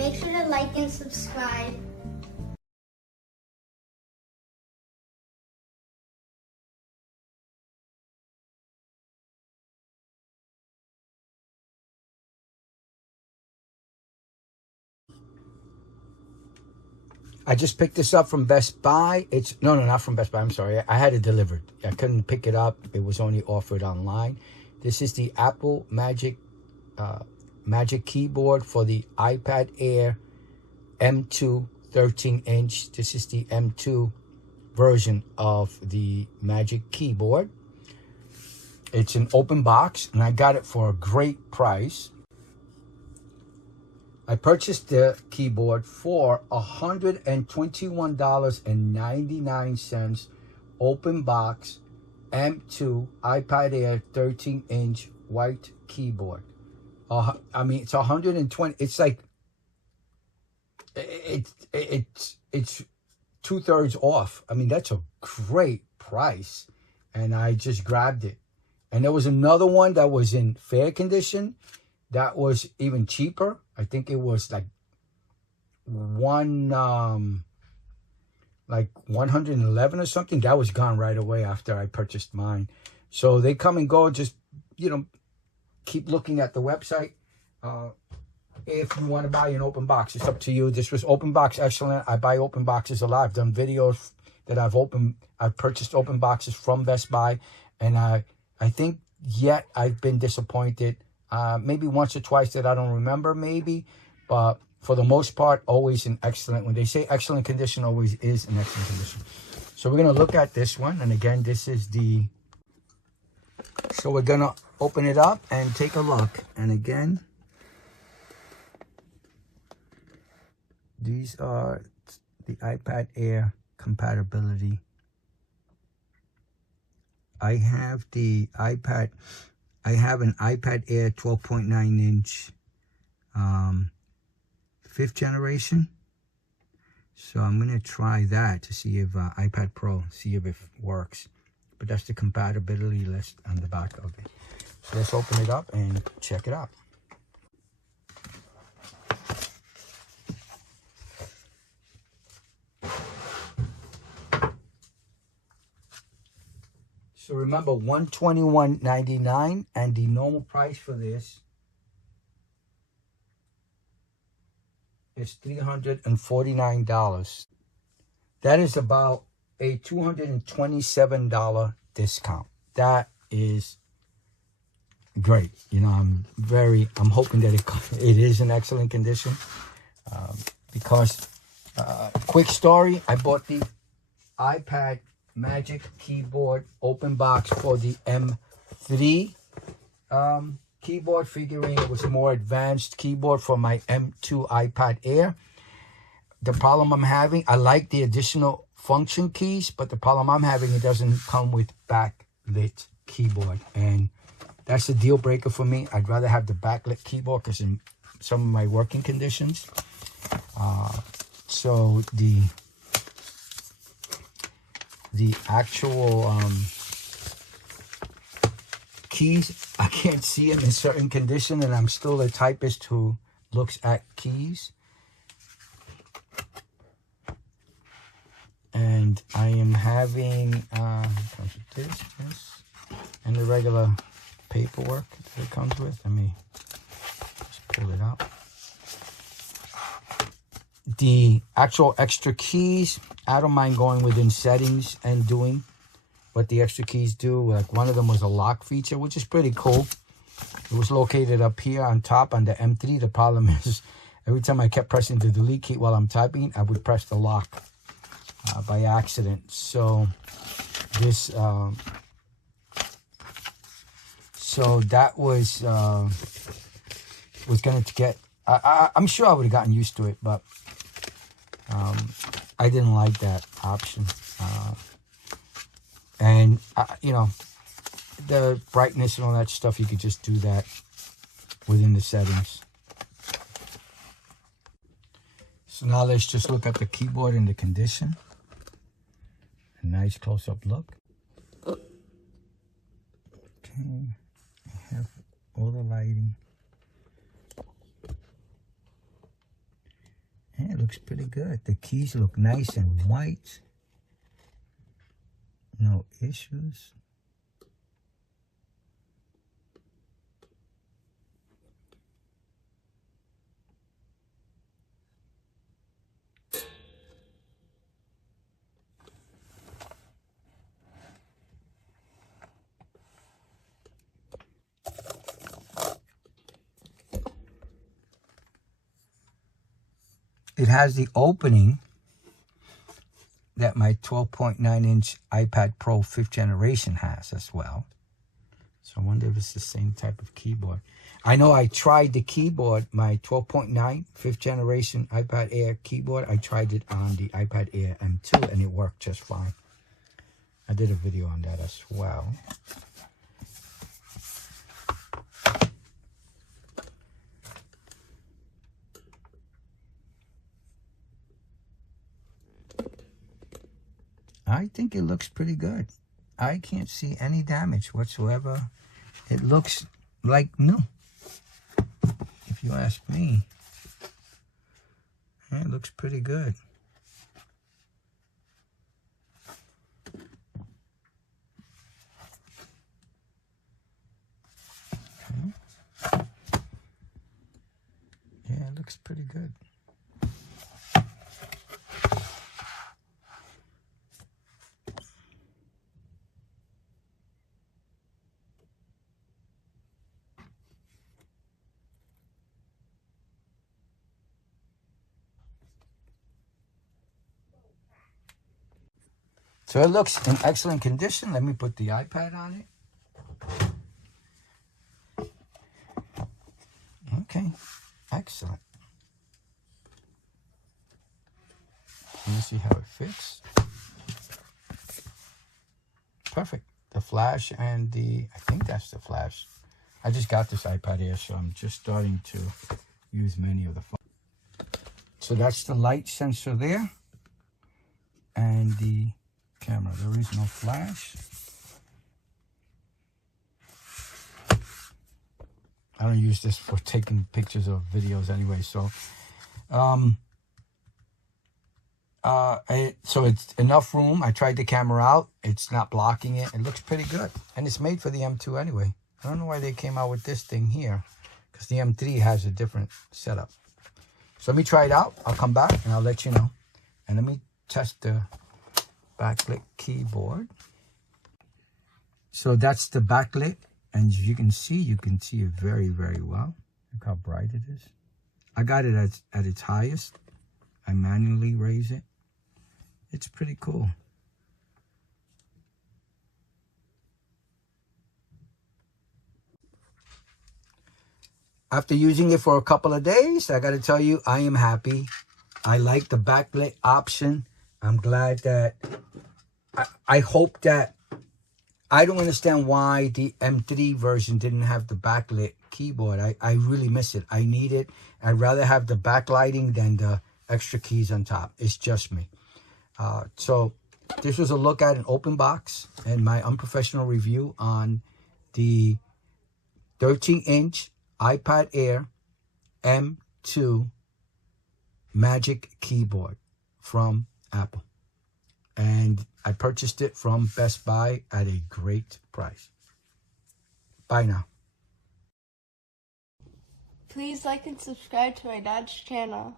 Make sure to like and subscribe. I just picked this up from Best Buy. It's no, not from Best Buy. I'm sorry. I had it delivered. I couldn't pick it up. It was only offered online. This is the Apple Magic keyboard for the iPad Air M2 13-inch. This is the M2 version of the Magic keyboard. It's an open box, and I got it for a great price. I purchased the keyboard for $121.99, open box, M2 iPad Air 13-inch white keyboard. I mean, it's 120. It's like it's 2/3 off. I mean, that's a great price, and I just grabbed it. And there was another one that was in fair condition that was even cheaper. I think it was like 111 or something. That was gone right away after I purchased mine. So they come and go. Just, keep looking at the website. If you want to buy an open box, it's up to you. This was open box excellent. I buy open boxes a lot. I've done videos that I've purchased open boxes from Best Buy, and I think yet I've been disappointed. Maybe once or twice that I don't remember, maybe, but for the most part, always in excellent. When they say excellent condition, always is in excellent condition. So we're gonna look at this one, and again, this is the. So we're gonna open it up and take a look, and again, these are the iPad Air compatibility. I have an iPad Air 12.9-inch 5th generation. So I'm going to try that to see if iPad Pro, see if it works. But that's the compatibility list on the back of it. So let's open it up and check it out. So remember, $121.99, and the normal price for this is $349. That is about a $227 discount. That is great. I'm hoping that it is in excellent condition, because quick story, I bought the iPad Magic keyboard open box for the M3 keyboard, figuring it was a more advanced keyboard for my M2 iPad Air. The problem I'm having, I like the additional function keys, but the problem I'm having, it doesn't come with backlit keyboard, and that's a deal breaker for me. I'd rather have the backlit keyboard because in some of my working conditions, so the actual keys, I can't see them in certain condition, and I'm still a typist who looks at keys. And I am having this, and the regular paperwork that it comes with. Let me just pull it out. The actual extra keys, I don't mind going within settings and doing what the extra keys do. Like one of them was a lock feature, which is pretty cool. It was located up here on top on the M3. The problem is every time I kept pressing the delete key while I'm typing, I would press the lock by accident. So this, so that was going to get, I'm sure I would have gotten used to it, but I didn't like that option. And, the brightness and all that stuff, you could just do that within the settings. So now let's just look at the keyboard and the condition. A nice close-up look. Okay, I have all the lighting. looks pretty good. The keys look nice and white. No issues. It has the opening that my 12.9-inch iPad Pro 5th generation has as well. So I wonder if it's the same type of keyboard. I know I tried the keyboard, my 12.9 5th generation iPad Air keyboard. I tried it on the iPad Air M2 and it worked just fine. I did a video on that as well. I think it looks pretty good. I can't see any damage whatsoever. It looks like new, if you ask me. It looks pretty good. Okay. Yeah, it looks pretty good. So it looks in excellent condition. Let me put the iPad on it. Okay, excellent. Let me see how it fits. Perfect. The flash and I think that's the flash. I just got this iPad Air, so I'm just starting to use many of the phones. So that's the light sensor there. And the camera. There is no flash. I don't use this for taking pictures of videos anyway, so so it's enough room. I tried the camera out. It's not blocking it. It looks pretty good. And it's made for the M2 anyway. I don't know why they came out with this thing here, because the M3 has a different setup. So let me try it out. I'll come back and I'll let you know. And let me test the backlit keyboard. So that's the backlit, and as you can see it very, very well. Look how bright it is. I got it at its highest. I manually raise it. It's pretty cool. After using it for a couple of days, I got to tell you, I am happy. I like the backlit option. I'm glad that, I hope that, I don't understand why the M3 version didn't have the backlit keyboard. I really miss it. I need it. I'd rather have the backlighting than the extra keys on top. It's just me. So this was a look at an open box and my unprofessional review on the 13-inch iPad Air M2 Magic Keyboard from Apple. And I purchased it from Best Buy at a great price. Bye now. Please like and subscribe to my dad's channel.